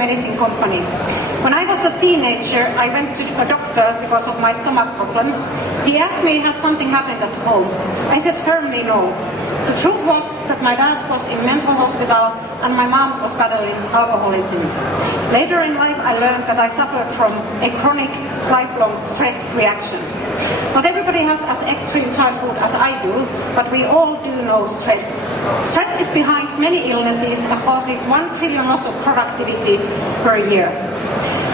medicine company. When I was a teenager, I went to a doctor because of my stomach problems. He asked me, has something happened at home? I said firmly no. The truth was that my dad was in mental hospital and my mom was battling alcoholism. Later in life, I learned that I suffered from a chronic, lifelong stress reaction. Not everybody has as extreme childhood as I do, but we all do know stress. Stress is behind many illnesses and causes 1 trillion loss of productivity per year.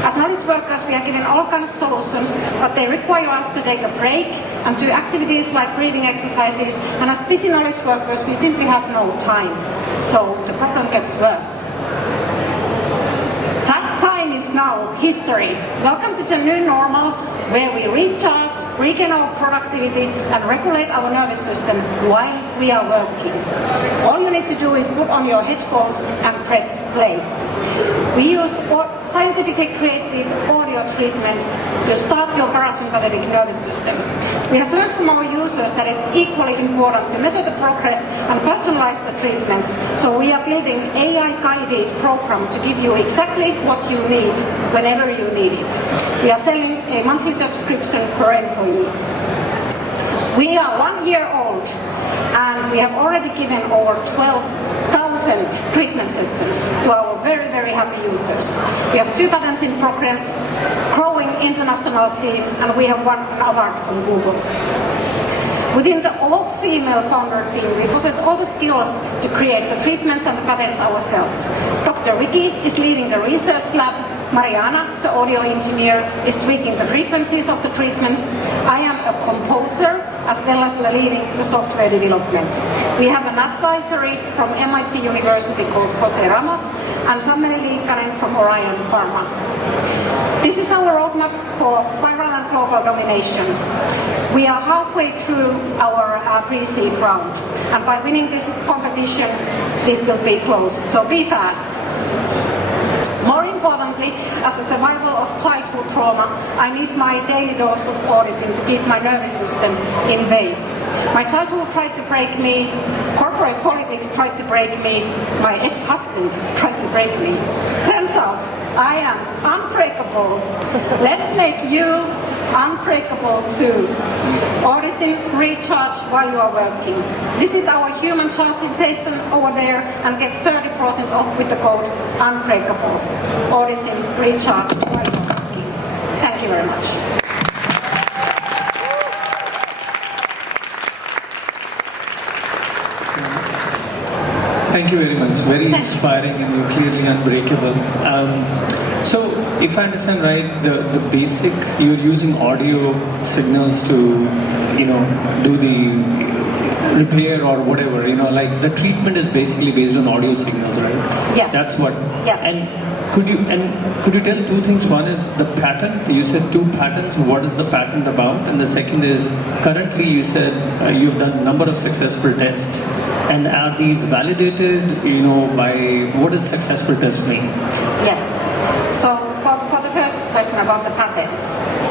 As knowledge workers, we are given all kinds of solutions, but they require us to take a break and do activities like breathing exercises, and as busy knowledge workers, we simply have no time. So the problem gets worse. That time is now history. Welcome to the new normal, where we recharge, regain our productivity, and regulate our nervous system while we are working. All you need to do is put on your headphones and press play. We use scientifically created audio treatments to start your parasympathetic nervous system. We have learned from our users that it's equally important to measure the progress and personalize the treatments. So we are building AI-guided program to give you exactly what you need whenever you need it. We are selling a monthly subscription per employee. We are 1 year old and we have already given over 12,000 treatment sessions to our very, very happy users. We have 2 patents in progress, growing international team, and we have won an award from Google. Within the all-female founder team, we possess all the skills to create the treatments and the patents ourselves. Dr. Vicky is leading the research lab. Mariana, the audio engineer, is tweaking the frequencies of the treatments. I am a composer as well as leading the software development. We have an advisory from MIT University called Jose Ramos and Sammeli Liikkanen from Orion Pharma. This is our roadmap for viral and global domination. We are halfway through our pre-seed round, and by winning this competition, it will be closed, so be fast. More importantly, as a survivor of childhood trauma, I need my daily dose of Audicin to keep my nervous system in bay. My childhood tried to break me, corporate politics tried to break me, my ex-husband tried to break me. Turns out, I am unbreakable. Let's make you unbreakable too. Audicin, recharge while you are working. Visit our human charging station over there and get 30% off with the code UNBREAKABLE. Audicin, recharge while you are working. Thank you very much. Thank you very much. Very inspiring and you're clearly unbreakable. So, if I understand right, the basic, you're using audio signals to, do the repair or whatever, like the treatment is basically based on audio signals, right? Yes. That's what. Yes. And could you tell 2 things? One is the patent. You said 2 patents. What is the patent about? And the second is, currently you said you've done a number of successful tests. And are these validated, by what does successful test mean? Yes. So for the first question about the patents.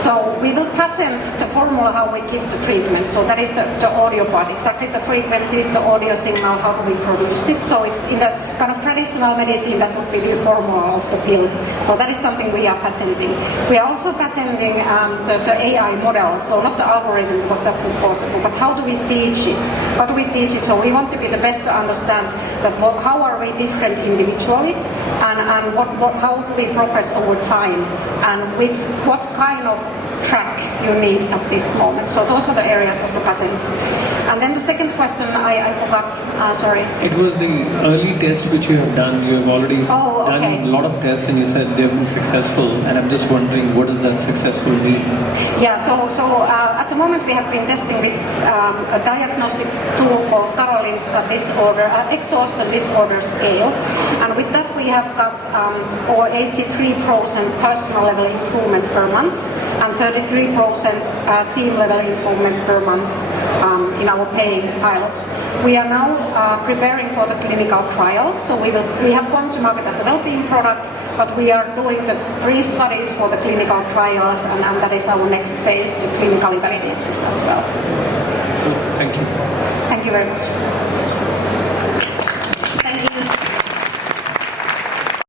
So we will patent the formula how we give the treatment. So that is the audio part, exactly the frequencies, the audio signal, how do we produce it. So it's in the kind of traditional medicine that would be the formula of the pill. So that is something we are patenting. We are also patenting the AI model. So not the algorithm, because that's not possible, but how do we teach it? How do we teach it? So we want to be the best to understand that how are we different individually and how do we progress over time and with what kind of track you need at this moment. So those are the areas of the patents. And then the second question, I forgot, sorry. It was the early test which you have done. You have already done a lot of tests and you said they've been successful. And I'm just wondering, what does that successful mean? Yeah, so at the moment we have been testing with a diagnostic tool called Caroline's disorder, exhaustion disorder scale. And with that we have got over 83% personal level improvement per month and 33% team level improvement per month in our paying pilots. We are now preparing for the clinical trials, so we have gone to market as a well-being product, but we are doing the pre-studies for the clinical trials, and that is our next phase to clinically validate this as well. Cool. Thank you. Thank you very much.